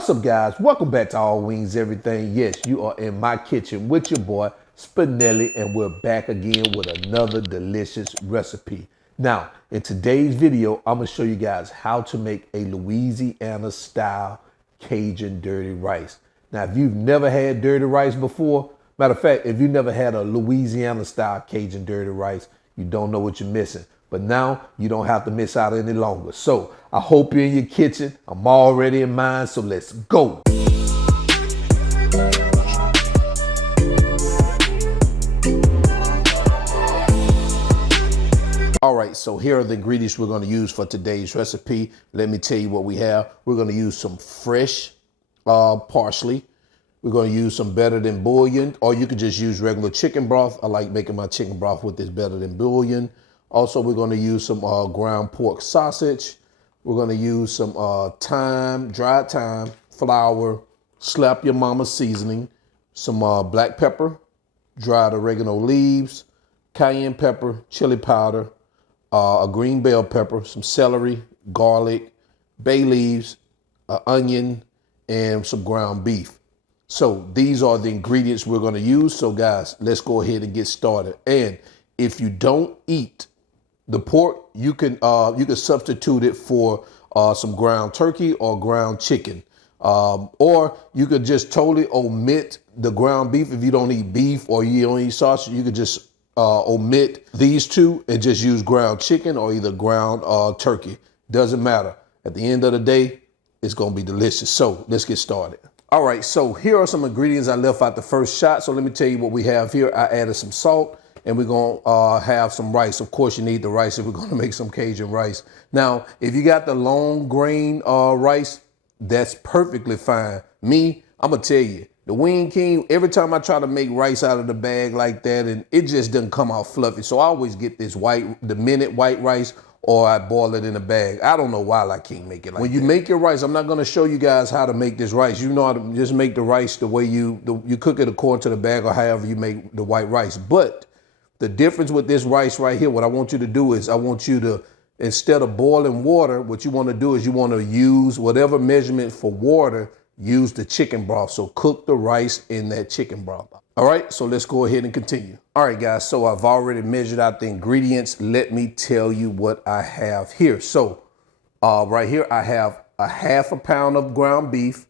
What's up, guys? Welcome back to All Wings Everything. Yes, you are in my kitchen with your boy Spinelli, and we're back again with another delicious recipe. Now, in today's video, I'm gonna show you guys how to make a Louisiana style Cajun dirty rice. Now, if you've never had dirty rice before, matter of fact, if you've never had a Louisiana style Cajun dirty rice, you don't know what you're missing. But now you don't have to miss out any longer. So I hope you're in your kitchen. I'm already in mine, so let's go. All right, so here are the ingredients we're gonna use for today's recipe. Let me tell you what we have. We're gonna use some fresh parsley. We're gonna use some better than bouillon, or you could just use regular chicken broth. I like making my chicken broth with this better than bouillon. Also, we're going to use some ground pork sausage. We're going to use some thyme, dried thyme, flour, slap your mama seasoning, some black pepper, dried oregano leaves, cayenne pepper, chili powder, a green bell pepper, some celery, garlic, bay leaves, an onion, and some ground beef. So these are the ingredients we're going to use. So guys, let's go ahead and get started. And if you don't eat the pork, you can substitute it for some ground turkey or ground chicken. Or you could just totally omit the ground beef. If you don't eat beef or you don't eat sausage, you could just omit these two and just use ground chicken or either ground turkey. Doesn't matter. At the end of the day, it's gonna be delicious. So let's get started. All right, so here are some ingredients I left out the first shot. So let me tell you what we have here. I added some salt. And we're going to have some rice. Of course, you need the rice if we're going to make some Cajun rice. Now, if you got the long grain rice, that's perfectly fine. Me, I'm going to tell you, the Wing King, every time I try to make rice out of the bag like that, and it just doesn't come out fluffy. So I always get this the minute white rice, or I boil it in a bag. I don't know why I can't make it like that. When you make your rice, I'm not going to show you guys how to make this rice. You know how to just make the rice the way you cook it according to the bag or however you make the white rice. But the difference with this rice right here, what I want you to do is I want you to, instead of boiling water, what you want to do is you want to use whatever measurement for water, use the chicken broth. So cook the rice in that chicken broth. All right, so let's go ahead and continue. All right, guys, so I've already measured out the ingredients. Let me tell you what I have here. So right here, I have a half a pound of ground beef.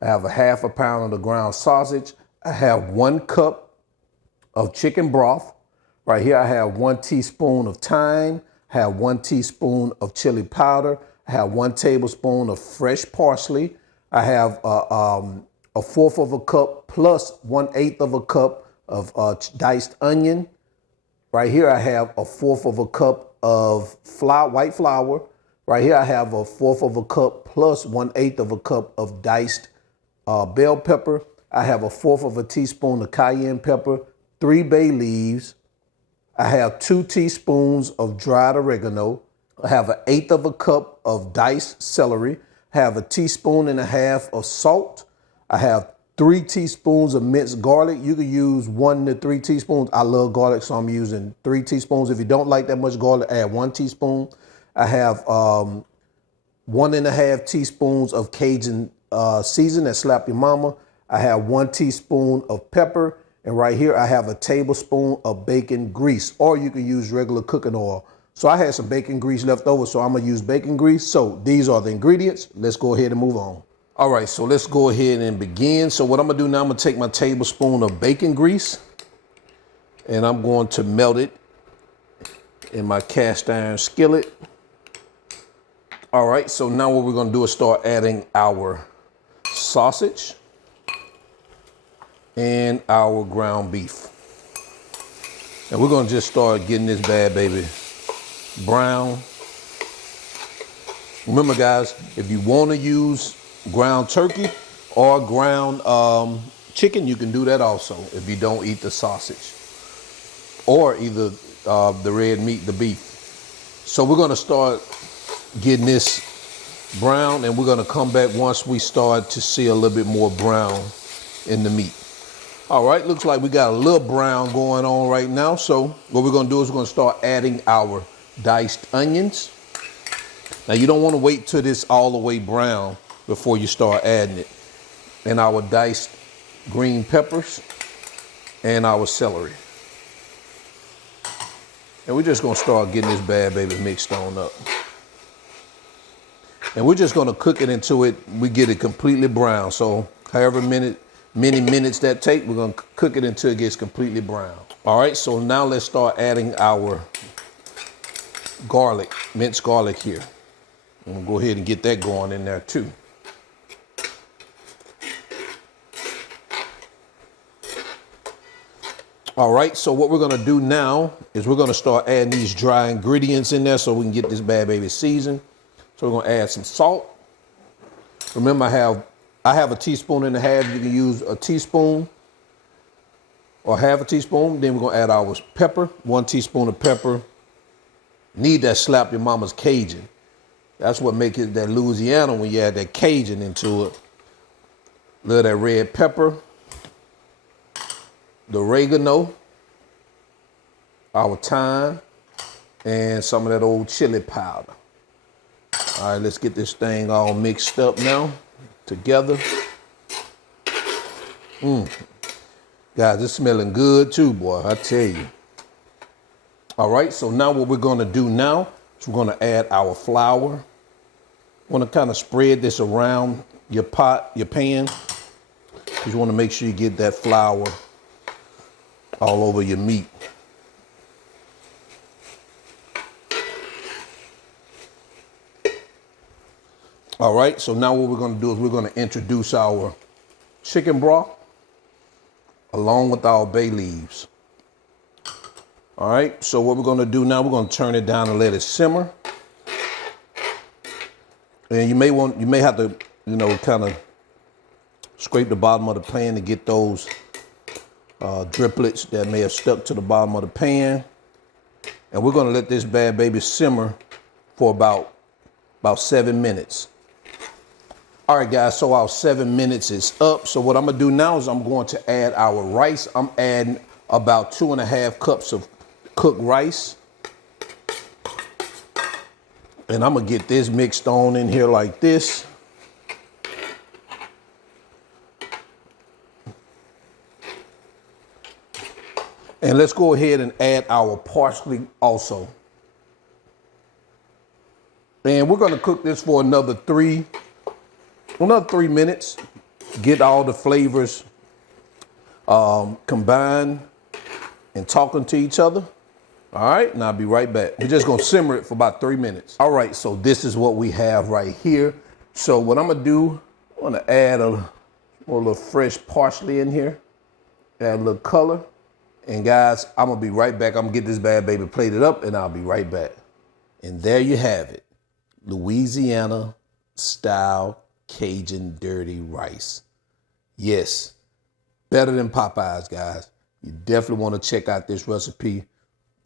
I have a half a pound of the ground sausage. I have 1 cup of chicken broth. Right here, I have 1 teaspoon of thyme, I have 1 teaspoon of chili powder, I have 1 tablespoon of fresh parsley, I have a fourth of a cup plus 1/8 of a cup of diced onion. Right here, I have a fourth of a cup of white flour. Right here, I have a fourth of a cup plus 1/8 of a cup of diced bell pepper. I have a fourth of a teaspoon of cayenne pepper, 3 bay leaves. I have 2 teaspoons of dried oregano. I have 1/8 of a cup of diced celery. I have 1.5 teaspoons of salt. I have 3 teaspoons of minced garlic. You could use 1 to 3 teaspoons. I love garlic, so I'm using 3 teaspoons. If you don't like that much garlic, add 1 teaspoon. I have 1.5 teaspoons of Cajun season that slap your mama. I have 1 teaspoon of pepper. And right here, I have a tablespoon of bacon grease, or you can use regular cooking oil. So I had some bacon grease left over, so I'm gonna use bacon grease. So these are the ingredients. Let's go ahead and move on. All right, so let's go ahead and begin. So what I'm gonna do now, I'm gonna take my tablespoon of bacon grease, and I'm going to melt it in my cast iron skillet. All right, so now what we're gonna do is start adding our sausage and our ground beef. And we're gonna just start getting this bad baby brown. Remember guys, if you wanna use ground turkey or ground chicken, you can do that also if you don't eat the sausage. Or either the red meat, the beef. So we're gonna start getting this brown, and we're gonna come back once we start to see a little bit more brown in the meat. All right, looks like we got a little brown going on right now. So what we're gonna do is we're gonna start adding our diced onions. Now you don't wanna wait till this all the way brown. before you start adding it. And our diced green peppers and our celery. And we're just gonna start getting this bad baby mixed on up. And we're just gonna cook it until we get it completely brown. So however many minutes that take, we're gonna cook it until it gets completely brown. All right, so now let's start adding our garlic, minced garlic here. I'm gonna go ahead and get that going in there too. All right, so what we're gonna do now is we're gonna start adding these dry ingredients in there so we can get this bad baby seasoned. So we're gonna add some salt. Remember, I have a teaspoon and a half. You can use a teaspoon or half a teaspoon. Then we're gonna add our pepper, 1 teaspoon of pepper. Need that slap your mama's Cajun. That's what makes it that Louisiana when you add that Cajun into it. A little of that red pepper. The oregano, our thyme, and some of that old chili powder. All right, let's get this thing all mixed up now, together. Guys, it's smelling good too, boy, I tell you. All right, so now what we're gonna do now is we're gonna add our flour. Want to kind of spread this around your pot, your pan, because you want to make sure you get that flour all over your meat. All right, so now what we're gonna do is we're gonna introduce our chicken broth along with our bay leaves. All right, so what we're gonna do now, we're gonna turn it down and let it simmer. And you may have to, kind of scrape the bottom of the pan to get those driplets that may have stuck to the bottom of the pan. And we're gonna let this bad baby simmer for about 7 minutes. All right, guys, so our 7 minutes is up. So what I'm gonna do now is I'm going to add our rice. I'm adding about 2.5 cups of cooked rice. And I'm gonna get this mixed on in here like this. And let's go ahead and add our parsley also. And we're gonna cook this for another 3 minutes. Get all the flavors combined and talking to each other. All right, and I'll be right back. We're just gonna simmer it for about 3 minutes. All right, so this is what we have right here. So what I'm gonna do, I'm gonna add a little fresh parsley in here, add a little color. And guys, I'm gonna be right back. I'm gonna get this bad baby plated up and I'll be right back. And there you have it. Louisiana style Cajun dirty rice. Yes, better than Popeyes, guys. You definitely wanna check out this recipe.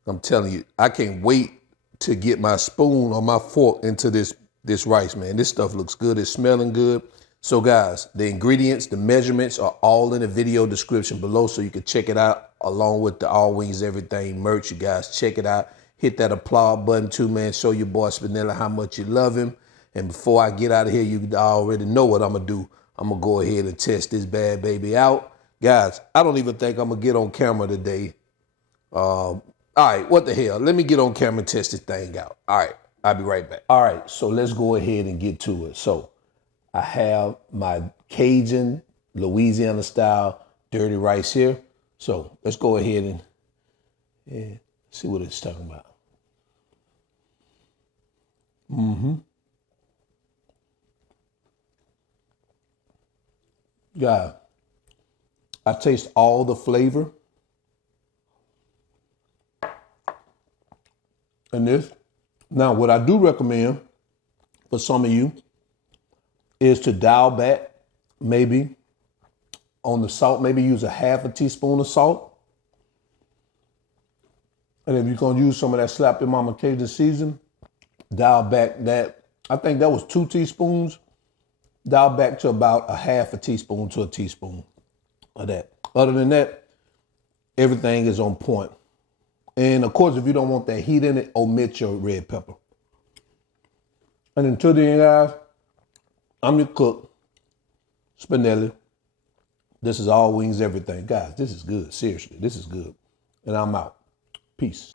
I'm telling you, I can't wait to get my spoon or my fork into this rice, man. This stuff looks good, it's smelling good. So guys, the ingredients, the measurements are all in the video description below so you can check it out along with the All Wings Everything merch. You guys check it out. Hit that applaud button too, man. Show your boy Spinella how much you love him. And before I get out of here, you already know what I'm gonna do. I'm gonna go ahead and test this bad baby out. Guys, I don't even think I'm gonna get on camera today. All right, what the hell? Let me get on camera and test this thing out. All right, I'll be right back. All right, so let's go ahead and get to it. So I have my Cajun, Louisiana style dirty rice here. So let's go ahead and see what it's talking about. Yeah, I taste all the flavor in this. Now, what I do recommend for some of you is to dial back maybe on the salt, maybe use a half a teaspoon of salt. And if you're gonna use some of that slap your mama Cajun season, dial back that, I think that was 2 teaspoons, dial back to about a half a teaspoon to a teaspoon of that. Other than that, everything is on point. And of course, if you don't want that heat in it, omit your red pepper. And until then, guys, I'm your cook, Spinelli. This is All Wings Everything. Guys, this is good. Seriously, this is good. And I'm out. Peace.